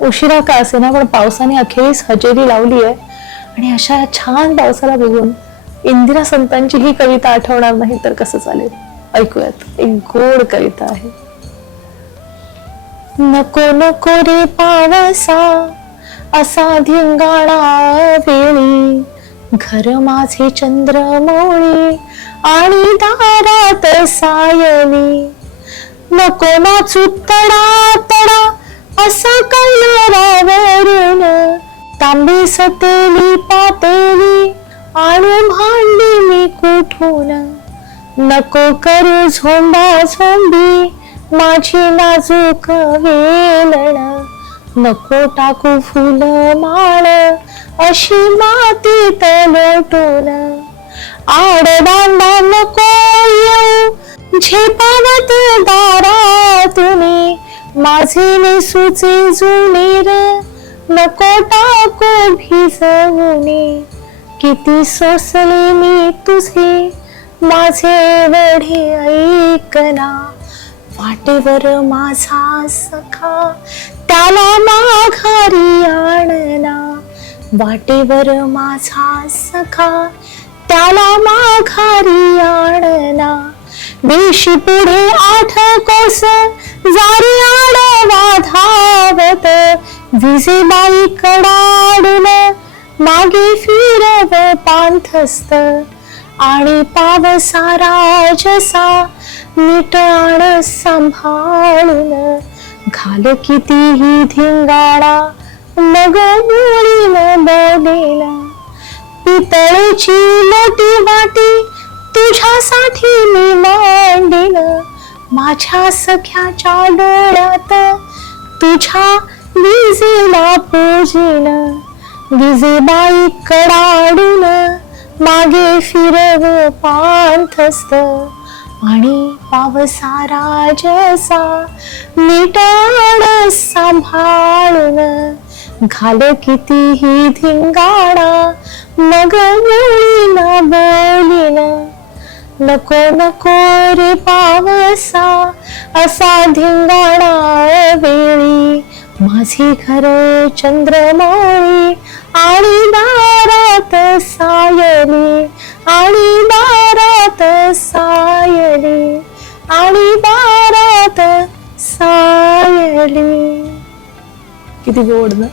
उशिरा का असेना पण पावसाने अखेरीस हजेरी लावली आहे. आणि अशा छान पावसाला बघून इंदिरा संतांची ही कविता आठवणार नाही तर कसं चालेल. ऐकूयात, एक गोड कविता आहे. नको नको रे पावसा असा धिंगाणा वेळी, घर माझे चंद्रमौळी आणि दारात सायली. नको नाचू तडा तडा असा कल्लोरावरून, तांबे सतेली पातेली आणि भांडी मी कुठून. नको करू झोंबा झोंबी माझी नाजूक वेलण, नको टाकू फुल माळ अशी मातीत लोटून. आडदांडा नको येऊ झेपावत दारातून, माझे नेसूचे जुनीर नको टाकू भिजवून. किती सोसले मी तुझे माझे वढे ऐकना, वाटेवर माझा सखा त्याला माघारी आणना. वाटेवर माझा सखा त्याला माघारी आणना. देशी पुढे 8 कोस जारी आडवा धावत, विजेबाई कडाडून मागे फिरव पांथस्त. आणि पावसारा जसा नीट आण सांभाळून, घाल कितीही धिंगाणा मग मुळीन बोलेला. पितळेची मोठी वाटी तुझ्यासाठी मी मांडीन, माझ्या सख्याच्या डोळ्यात तुझ्या विजेला पूजीन. विजेबाई कडाडून मागे फिरव पांथस्त, आणि पावसारा जसा नीट आण सांभाळून, घाल कितीही धिंगाणा मग मुळीन बोलीन. नको नको रे पावसा असा धिंगाणा वेळी, माझे घर चंद्रमौळी आणि दारात सायली. आणि दारात सायली. आणि दारात सायली. किती गोड ना.